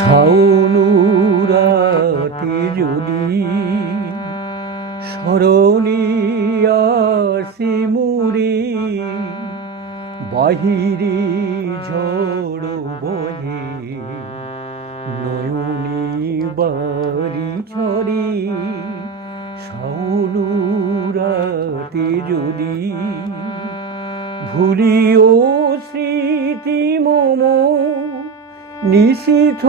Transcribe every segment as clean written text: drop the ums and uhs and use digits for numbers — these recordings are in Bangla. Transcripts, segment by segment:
শাওনুরাতে যদি স্মরণে আসে মোরে, বাহিরে ঝড় বহে নয়নে বাড়ি ঝরে। শাওনুরাতে যদি ভুলিও স্মৃতি মম, নিশীথ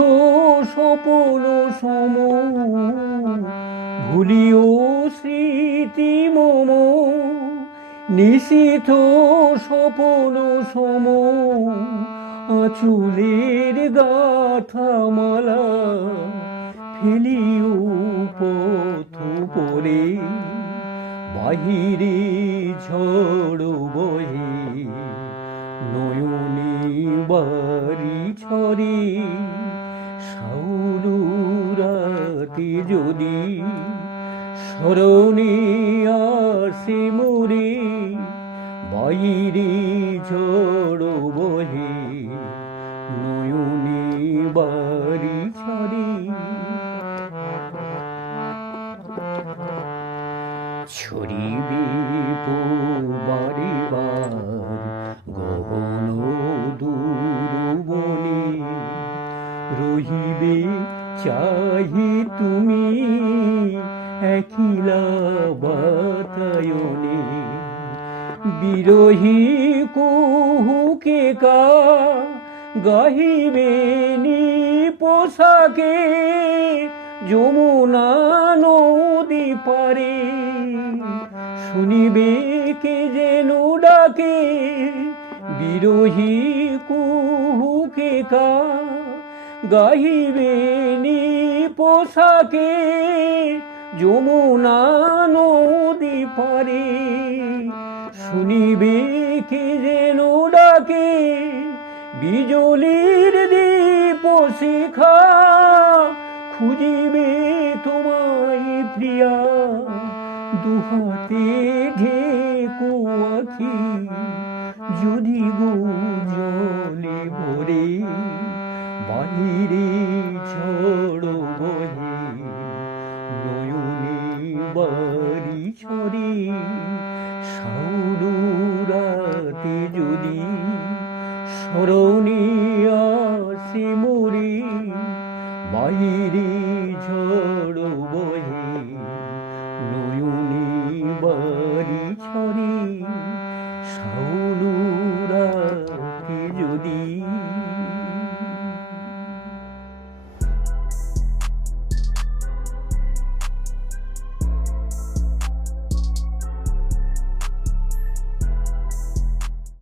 স্বপন সম। ভুলিও স্মৃতি মম, নিশীথ স্বপন সম। আঁচলের গাথা মালা ফেলিও পথ পরে, বাহিরে ঝড় বহে নয়নে বাড়ি ঝরে। শাওনুরাতে যদি স্মরণে আসে মোরে, বাহিরে ঝড় বহে নয়নে বাড়ি ঝরে। ছড়িবে বারে বার গগন দূরবনে, রহিবে চাহি তুমি একলা বাতায়নে। বিরহী কুহুকে কা গাহিবে নি পোশাকে, যমুনা নদী পারে শুনিবে কে যেন ডাকে। বিরহী কুহুকে কা গাহিবে নি পোশাকে, যমুনা নদী পারে শুনিবে কে যেন ডাকে। বিজলির দীপ শিখা খুঁজিবে তোমায় প্রিয়া, দুহাতে ঢেকো আখি যদি গো জলে ভরে। বাহিরে ঝড় বহে নয়নে বাড়ি ঝরে। শাওনুরাতে যদি স্মরণে আসে মোরে, বাহিরে ঝড় বহে নয়নে বাড়ি ঝরে। শাওনুরাতে যদি